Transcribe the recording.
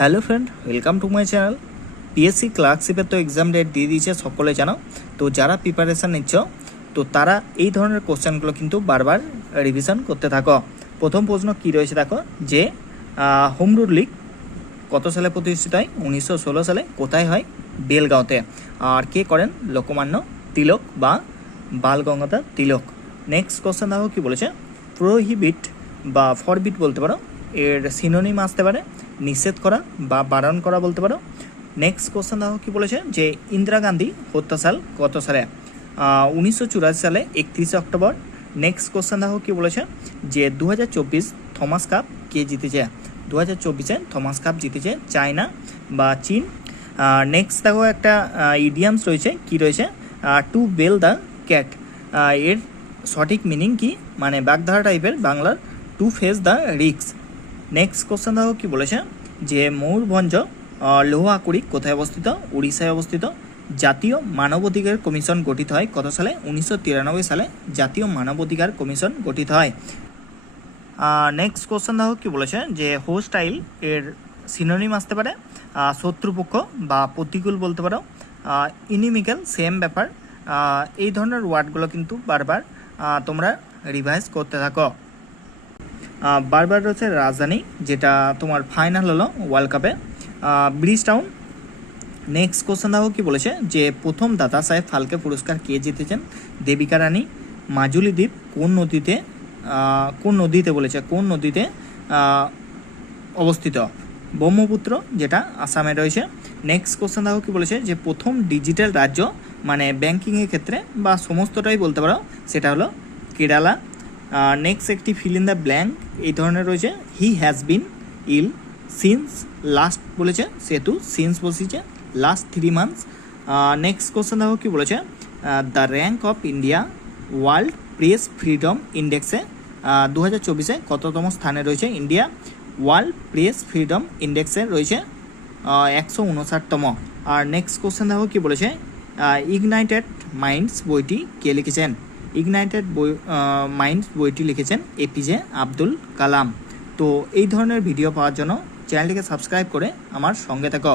Hello friend, welcome to my channel. PSC ক্লার্কশিপের তো exam date দিয়ে দিয়েছে, সকলে জানো। তো যারা প্রিপারেশান নিচ্ছ তো তারা এই ধরনের কোশ্চেনগুলো কিন্তু বারবার রিভিশন করতে থাকো। প্রথম প্রশ্ন কী রয়েছে দেখো, যে হোম রুল লীগ কত সালে প্রতিষ্ঠিত হয়? 1916 সালে। কোথায় হয়? বেলগাঁওতে। আর কে করেন? লোকমান্য তিলক বা বাল গঙ্গাধর তিলক। নেক্সট কোশ্চেন দেখো কী বলেছে, প্রোহিবিট বা ফরবিট বলতে পারো, এর সিনোনিম আসতে পারে নিষেধ করা বা বারণ করা বলতে পারো। নেক্সট কোশ্চেন দেখো কী বলেছে, যে ইন্দিরা গান্ধী হত্যাসাল কত সালে? 1984 সালে 31 অক্টোবর। নেক্সট কোশ্চেন দেখো কী বলেছে, যে 2024 থমাস কাপ কে জিতেছে? 2024-এ থমাস কাপ জিতেছে চায়না বা চীন। নেক্সট দেখো একটা ইডিয়ামস রয়েছে, কি রয়েছে, টু বেল দ্য ক্যাট। এর সঠিক মিনিং কি? মানে বাগধারা টাইপের বাংলার টু ফেস দ্য রিক্স। নেক্সট কোশ্চেন দেখো কী বলেছে, যে ময়ূরভঞ্জ লৌহ আকরিক কোথায় অবস্থিত? উড়িষ্যায় অবস্থিত। জাতীয় মানবাধিকার কমিশন গঠিত হয় কত সালে? 1993 সালে জাতীয় মানবাধিকার কমিশন গঠিত হয়। নেক্সট কোশ্চেন দেখো কী বলেছে, যে হোস্টাইল এর সিনোনিম আসতে পারে শত্রুপক্ষ বা প্রতিকূল বলতে পারো। ইনিমিক্যাল সেম ব্যাপার। এই ধরনের ওয়ার্ডগুলো কিন্তু বারবার তোমরা রিভাইজ করতে থাকো। বারবার রয়েছে রাজধানী, যেটা তোমার ফাইনাল হলো ওয়ার্ল্ড কাপে, ব্রিজ টাউন। নেক্সট কোশ্চেন দেখো কী বলেছে, যে প্রথম দাদা সাহেব ফালকে পুরস্কার কে জিতেছেন? দেবিকা রানী। মাজুলি দ্বীপ কোন নদীতে বলেছে, কোন নদীতে অবস্থিত? ব্রহ্মপুত্র, যেটা আসামে রয়েছে। নেক্সট কোশ্চেন দেখো কী বলেছে, যে প্রথম ডিজিটাল রাজ্য মানে ব্যাঙ্কিংয়ের ক্ষেত্রে বা সমস্তটাই বলতে পারো, সেটা হলো কেরালা। নেক্সট একটি ফিল ইন দ্য ব্ল্যাঙ্ক এই ধরনের রয়েছে, he has been ill since last বলেছে, সেহেতু সিন্স বসিয়েছে লাস্ট 3 months। নেক্সট কোশ্চেন দেখো কী বলেছে, the rank of India world press freedom ইন্ডেক্সে 2024-এ কততম স্থানে রয়েছে ইন্ডিয়া? ওয়ার্ল্ড প্রেস ফ্রিডম ইন্ডেক্সে রয়েছে 159তম। আর নেক্সট কোশ্চেন দেখো কী বলেছে, ইগনাইটেড মাইন্ডস বইটি কে লিখেছেন? ইগনাইটেড মাইন্ডস বইটি লিখেছেন এপিজে আব্দুল কালাম। তো এই ধরনের ভিডিও পাওয়ার জন্য চ্যানেলটিকে সাবস্ক্রাইব করে আমার সঙ্গে থাকো।